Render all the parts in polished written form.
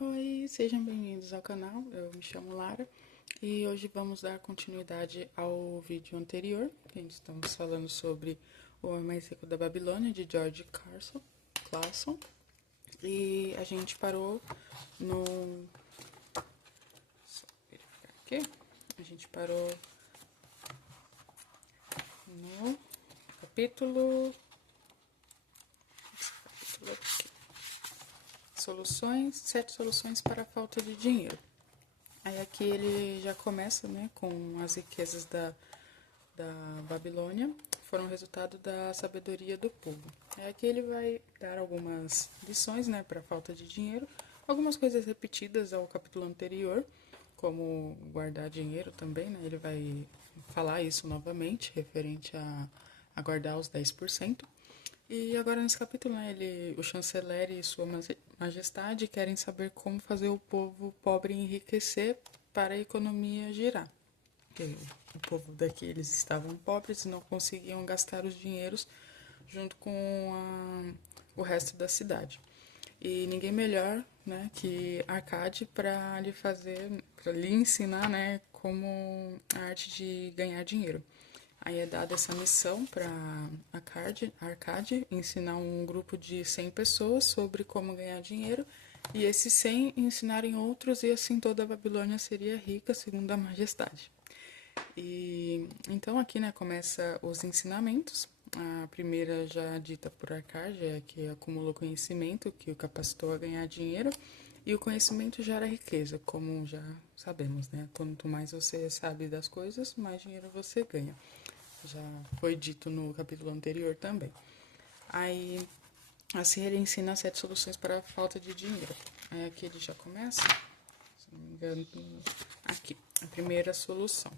Oi, sejam bem-vindos ao canal. Eu me chamo Lara e hoje vamos dar continuidade ao vídeo anterior, que a gente estamos falando sobre O Homem Mais Rico da Babilônia, de George Clason. E a gente parou no. Só verificar aqui. A gente parou no capítulo. Soluções, 7 soluções para a falta de dinheiro. Aí aqui ele já começa, né, com as riquezas da Babilônia, foram resultado da sabedoria do povo. Aí aqui ele vai dar algumas lições, né, para a falta de dinheiro, algumas coisas repetidas ao capítulo anterior, como guardar dinheiro também, né, ele vai falar isso novamente, referente a guardar os 10%. E agora nesse capítulo, né, o chanceler e sua majestade querem saber como fazer o povo pobre enriquecer para a economia girar. Porque o povo daqui, eles estavam pobres e não conseguiam gastar os dinheiros junto com o resto da cidade. E ninguém melhor, né, que Arcade para lhe ensinar, né, como a arte de ganhar dinheiro. Aí é dada essa missão para Arcade ensinar um grupo de 100 pessoas sobre como ganhar dinheiro e esses 100 ensinarem outros e assim toda a Babilônia seria rica segundo a majestade. E então aqui, né, começa os ensinamentos. A primeira já dita por Arcade é que acumulou conhecimento que o capacitou a ganhar dinheiro e o conhecimento gera riqueza, como já sabemos, né? Quanto mais você sabe das coisas, mais dinheiro você ganha. Já foi dito no capítulo anterior também. Aí, assim ele ensina 7 soluções para a falta de dinheiro. Aí aqui ele já começa, se não me engano, aqui, a primeira solução.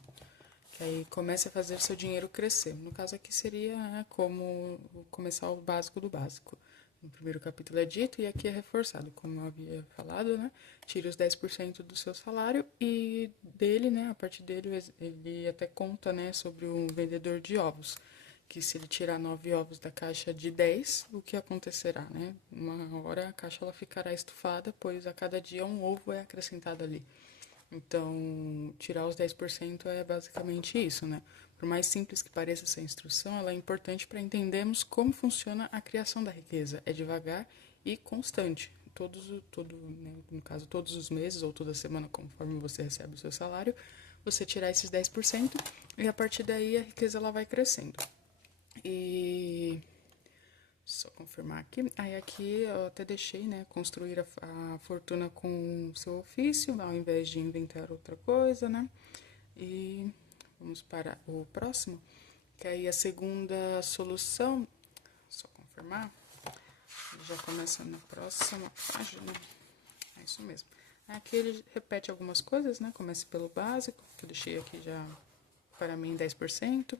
Que aí comece a fazer seu dinheiro crescer. No caso aqui seria, né, como começar o básico do básico. No primeiro capítulo é dito e aqui é reforçado, como eu havia falado, né? Tire os 10% do seu salário e dele, né, a partir dele, ele até conta, né, sobre um vendedor de ovos, que se ele tirar 9 ovos da caixa de 10, o que acontecerá, né? Uma hora a caixa ela ficará estufada, pois a cada dia um ovo é acrescentado ali. Então, tirar os 10% é basicamente isso, né? Por mais simples que pareça essa instrução, ela é importante para entendermos como funciona a criação da riqueza. É devagar e constante. Né, no caso, todos os meses ou toda semana, conforme você recebe o seu salário, você tirar esses 10% e a partir daí a riqueza ela vai crescendo. E só confirmar aqui. Aí aqui eu até deixei, né, construir a fortuna com o seu ofício, ao invés de inventar outra coisa, né? E vamos para o próximo, que aí a segunda solução, só confirmar, já começa na próxima página. É isso mesmo. Aqui ele repete algumas coisas, né? Começa pelo básico, que eu deixei aqui já para mim 10%.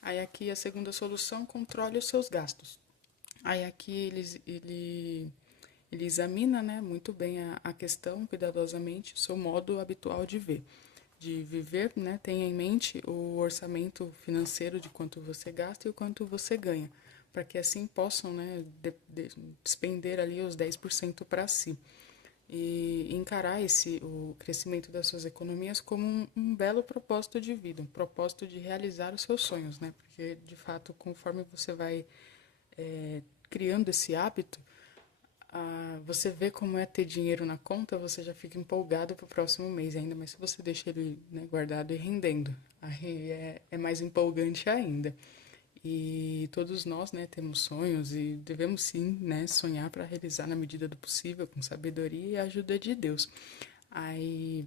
Aí aqui a segunda solução, controle os seus gastos. Aí aqui ele examina, né, muito bem a questão, cuidadosamente, o seu modo habitual de viver, né, tenha em mente o orçamento financeiro de quanto você gasta e o quanto você ganha, para que assim possam, né, despender ali os 10% para si. E encarar o crescimento das suas economias como um belo propósito de vida, um propósito de realizar os seus sonhos, né? Porque, de fato, conforme você vai criando esse hábito, você vê como é ter dinheiro na conta, você já fica empolgado para o próximo mês, ainda mais se você deixa ele, né, guardado e rendendo. Aí é mais empolgante ainda. E todos nós, né, temos sonhos e devemos sim, né, sonhar para realizar na medida do possível, com sabedoria e a ajuda de Deus. Aí,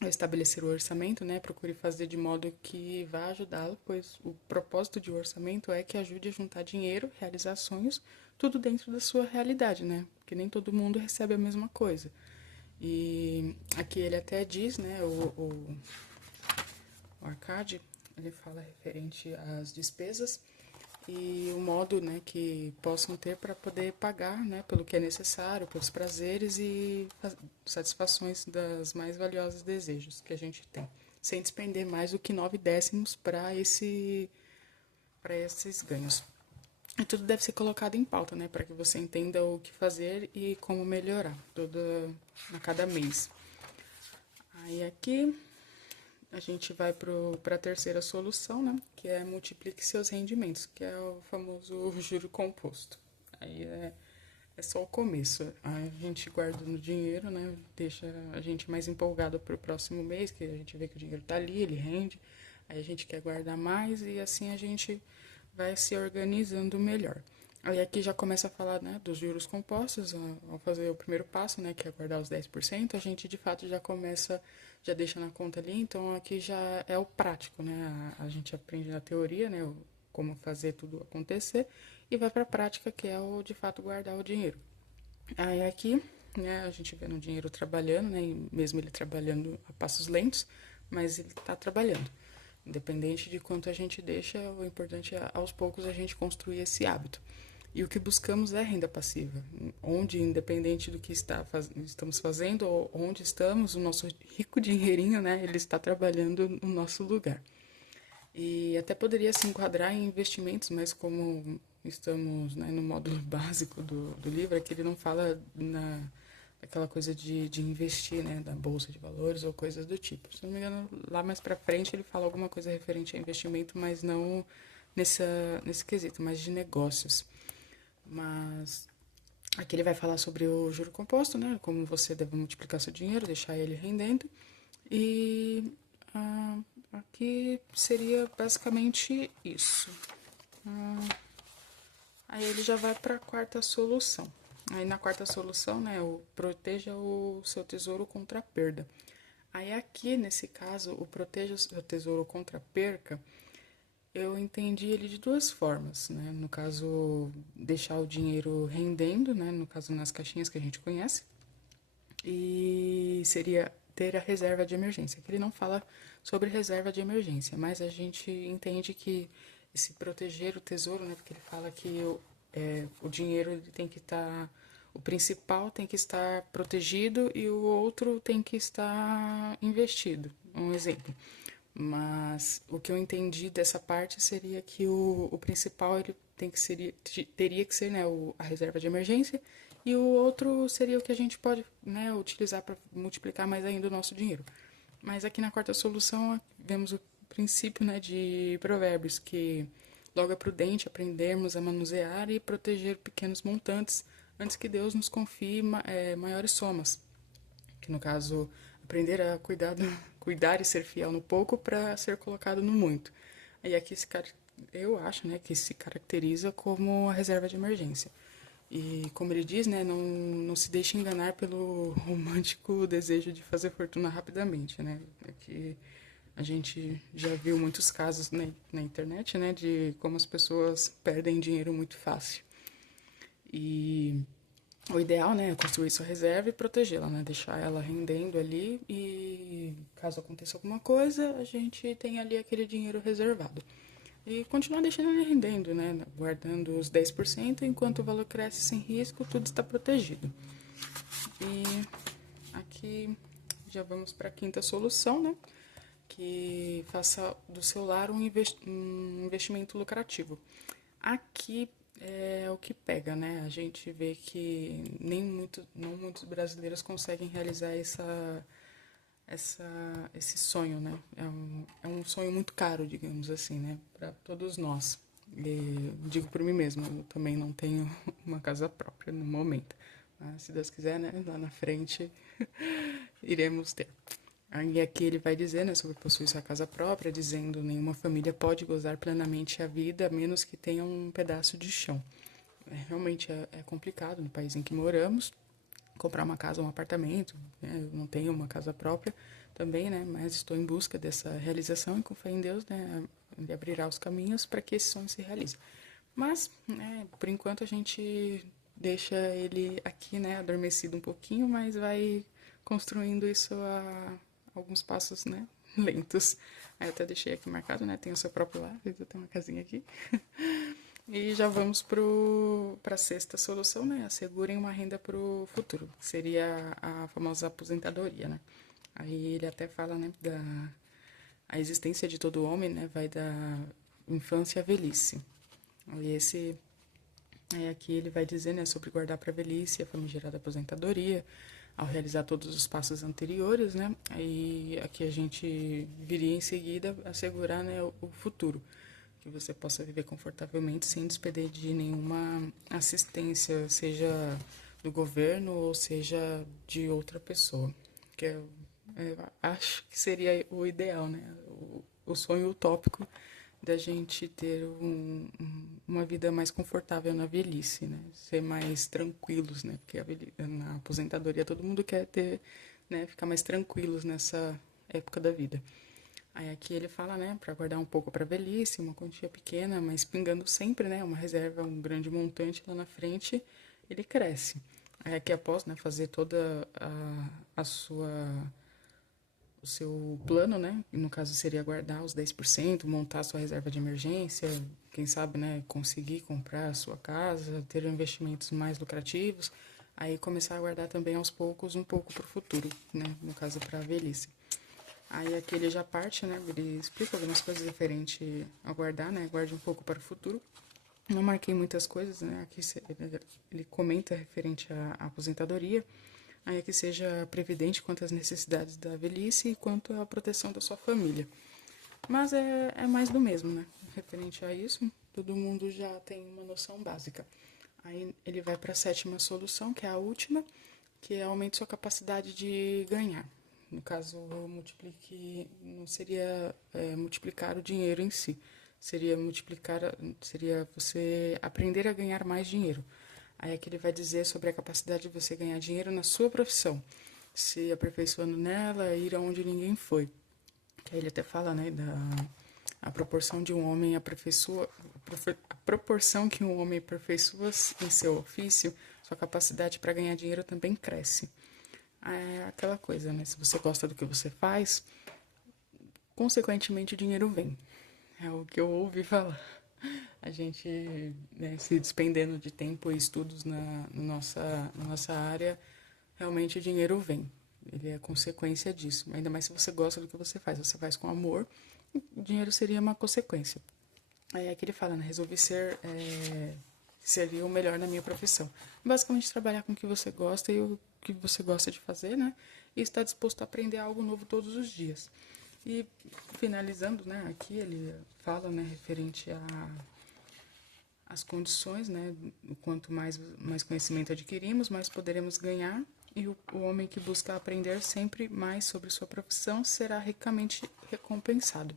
ao estabelecer o orçamento, né, procure fazer de modo que vá ajudá-lo, pois o propósito de um orçamento é que ajude a juntar dinheiro, realizar sonhos, tudo dentro da sua realidade, né? Porque nem todo mundo recebe a mesma coisa. E aqui ele até diz, né, o Arcade, ele fala referente às despesas e o modo, né, que possam ter para poder pagar, né, pelo que é necessário, pelos prazeres e satisfações das mais valiosas desejos que a gente tem, sem despender mais do que 9 décimos para esses ganhos. E tudo deve ser colocado em pauta, né? Para que você entenda o que fazer e como melhorar a cada mês. Aí aqui a gente vai para a terceira solução, né? Que é multiplique seus rendimentos, que é o famoso juro composto. Aí é só o começo. A gente guardando dinheiro, né? Deixa a gente mais empolgado para o próximo mês, que a gente vê que o dinheiro tá ali, ele rende. Aí a gente quer guardar mais e assim a gente vai se organizando melhor. Aí aqui já começa a falar, né, dos juros compostos, ao fazer o primeiro passo, né, que é guardar os 10%, a gente de fato já começa, já deixa na conta ali, então aqui já é o prático, né, a gente aprende na teoria, né, como fazer tudo acontecer, e vai para a prática, que é o de fato guardar o dinheiro. Aí aqui, né, a gente vê no dinheiro trabalhando, né, mesmo ele trabalhando a passos lentos, mas ele está trabalhando. Independente de quanto a gente deixa, o importante é aos poucos a gente construir esse hábito. E o que buscamos é renda passiva, onde, independente do que estamos fazendo ou onde estamos, o nosso rico dinheirinho, né, ele está trabalhando no nosso lugar. E até poderia se enquadrar em investimentos, mas como estamos, né, no módulo básico do livro, é que ele não fala naquela coisa de investir, né, da bolsa de valores ou coisas do tipo. Se não me engano, lá mais pra frente ele fala alguma coisa referente a investimento, mas não nesse quesito, mas de negócios. Mas aqui ele vai falar sobre o juro composto, né? Como você deve multiplicar seu dinheiro, deixar ele rendendo. E aqui seria basicamente isso. Aí ele já vai para a quarta solução. Aí na quarta solução, né, proteja o seu tesouro contra a perda. Aí aqui, nesse caso, o proteja o seu tesouro contra a perca, eu entendi ele de duas formas, né? No caso, deixar o dinheiro rendendo, né? No caso, nas caixinhas que a gente conhece. E seria ter a reserva de emergência, que ele não fala sobre reserva de emergência, mas a gente entende que esse proteger o tesouro, né? Porque ele fala que o dinheiro ele tem que estar... O principal tem que estar protegido e o outro tem que estar investido. Um exemplo. Mas o que eu entendi dessa parte seria que o principal ele teria que ser, né, a reserva de emergência e o outro seria o que a gente pode, né, utilizar para multiplicar mais ainda o nosso dinheiro. Mas aqui na quarta solução vemos o princípio, né, de Provérbios, que logo é prudente aprendermos a manusear e proteger pequenos montantes antes que Deus nos confie maiores somas, que no caso aprender a cuidar e ser fiel no pouco para ser colocado no muito. Aí aqui eu acho, né, que se caracteriza como a reserva de emergência. E como ele diz, né, não se deixe enganar pelo romântico desejo de fazer fortuna rapidamente, né? É que a gente já viu muitos casos na internet, né, de como as pessoas perdem dinheiro muito fácil. E o ideal, né, é construir sua reserva e protegê-la, né, deixar ela rendendo ali e caso aconteça alguma coisa, a gente tem ali aquele dinheiro reservado. E continuar deixando ele rendendo, né, guardando os 10% enquanto o valor cresce sem risco, tudo está protegido. E aqui já vamos para a quinta solução, né, que faça do seu lar um investimento lucrativo. Aqui é o que pega, né? A gente vê que não muitos brasileiros conseguem realizar esse sonho, né? É um sonho muito caro, digamos assim, né? Para todos nós. E digo por mim mesma, eu também não tenho uma casa própria no momento. Mas, se Deus quiser, né? Lá na frente iremos ter. Aí aqui ele vai dizer, né, sobre possuir sua casa própria, dizendo nenhuma família pode gozar plenamente a vida a menos que tenha um pedaço de chão. Realmente é complicado no país em que moramos comprar uma casa ou um apartamento, né? Eu não tenho uma casa própria também, né, mas estou em busca dessa realização e com fé em Deus, né, ele abrirá os caminhos para que esse sonho se realize. Mas, né, por enquanto a gente deixa ele aqui, né, adormecido um pouquinho, mas vai construindo isso a alguns passos, né, lentos. Aí eu até deixei aqui marcado, né, tem o seu próprio lar, eu tenho uma casinha aqui. E já vamos para a sexta solução, né, assegurem uma renda para o futuro, que seria a famosa aposentadoria, né. Aí ele até fala, né, a existência de todo homem, né, vai da infância à velhice. E esse Aí aqui ele vai dizer, né, sobre guardar para a velhice, a famigerada aposentadoria, ao realizar todos os passos anteriores, né? Aí aqui a gente viria em seguida assegurar, né, o futuro, que você possa viver confortavelmente sem despender de nenhuma assistência, seja do governo ou seja de outra pessoa, que acho que seria o ideal, né? O sonho utópico da gente ter uma vida mais confortável na velhice, né? Ser mais tranquilos, né? Porque na aposentadoria todo mundo quer ter, né? Ficar mais tranquilos nessa época da vida. Aí aqui ele fala, né? Para guardar um pouco para a velhice, uma quantia pequena, mas pingando sempre, né? Uma reserva, um grande montante lá na frente, ele cresce. Aí aqui após, né? Fazer toda a sua o seu plano, né? No caso seria guardar os 10%, montar a sua reserva de emergência, quem sabe, né, conseguir comprar a sua casa, ter investimentos mais lucrativos, aí começar a guardar também aos poucos um pouco para o futuro, né? No caso para a velhice. Aí aqui ele já parte, né? Ele explica algumas coisas referentes a guardar, né? Guarde um pouco para o futuro. Não marquei muitas coisas, né? Aqui ele comenta referente à aposentadoria, aí que seja previdente quanto às necessidades da velhice e quanto à proteção da sua família. Mas é mais do mesmo, né? Referente a isso, todo mundo já tem uma noção básica. Aí ele vai para a sétima solução, que é a última, que é aumente sua capacidade de ganhar. No caso, multiplique, não seria multiplicar o dinheiro em si, seria você aprender a ganhar mais dinheiro. Aí aqui ele vai dizer sobre a capacidade de você ganhar dinheiro na sua profissão, se aperfeiçoando nela, ir aonde ninguém foi. Que aí ele até fala, né, a proporção de um homem aperfeiçoa, a proporção que um homem aperfeiçoa em seu ofício, sua capacidade para ganhar dinheiro também cresce. É aquela coisa, né? Se você gosta do que você faz, consequentemente o dinheiro vem. É o que eu ouvi falar. A gente, né, se despendendo de tempo e estudos na nossa área, realmente o dinheiro vem. Ele é consequência disso. Ainda mais se você gosta do que você faz com amor, o dinheiro seria uma consequência. Aí é que ele fala, né? Resolvi seria o melhor na minha profissão. Basicamente, trabalhar com o que você gosta e o que você gosta de fazer, né? E estar disposto a aprender algo novo todos os dias. E finalizando, né? Aqui ele fala, né? Referente as condições, né? Quanto mais conhecimento adquirimos, mais poderemos ganhar. E o homem que busca aprender sempre mais sobre sua profissão será ricamente recompensado.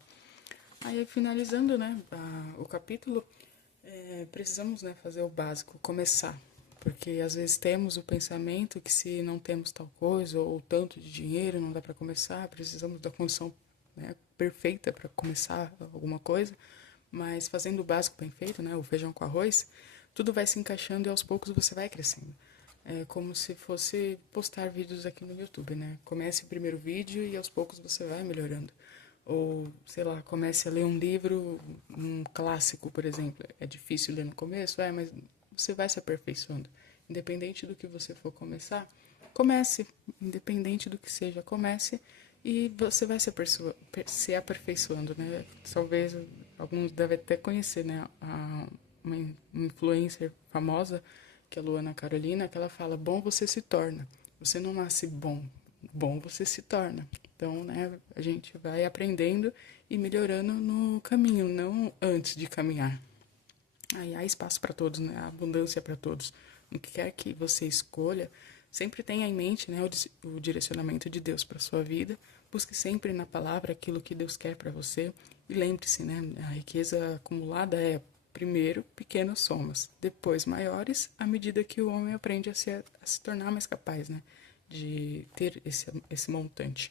Aí, finalizando, né, o capítulo, precisamos, né, fazer o básico, começar. Porque às vezes temos o pensamento que se não temos tal coisa ou tanto de dinheiro não dá para começar, precisamos da condição, né, perfeita para começar alguma coisa, mas fazendo o básico bem feito, né, o feijão com arroz, tudo vai se encaixando e aos poucos você vai crescendo. É como se fosse postar vídeos aqui no YouTube, né? Comece o primeiro vídeo e aos poucos você vai melhorando. Ou, sei lá, comece a ler um livro, um clássico, por exemplo. É difícil ler no começo, mas você vai se aperfeiçoando. Independente do que você for começar, comece. Independente do que seja, comece e você vai se aperfeiçoando, né? Talvez alguns devem até conhecer, né? Uma influencer famosa, que é a Luana Carolina, que ela fala, bom você se torna. Você não nasce bom, bom você se torna. Então, né, a gente vai aprendendo e melhorando no caminho, não antes de caminhar. Aí há espaço para todos, né? Há abundância para todos. O que quer que você escolha, sempre tenha em mente, né, o direcionamento de Deus para sua vida. Busque sempre na palavra aquilo que Deus quer para você. E lembre-se, né, a riqueza acumulada é, primeiro, pequenas somas, depois maiores, à medida que o homem aprende a se tornar mais capaz, né, de ter esse montante.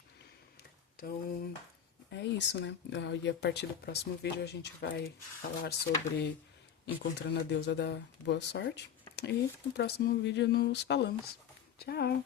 Então, é isso, né? E a partir do próximo vídeo a gente vai falar sobre encontrando a deusa da boa sorte. E no próximo vídeo nos falamos. Tchau!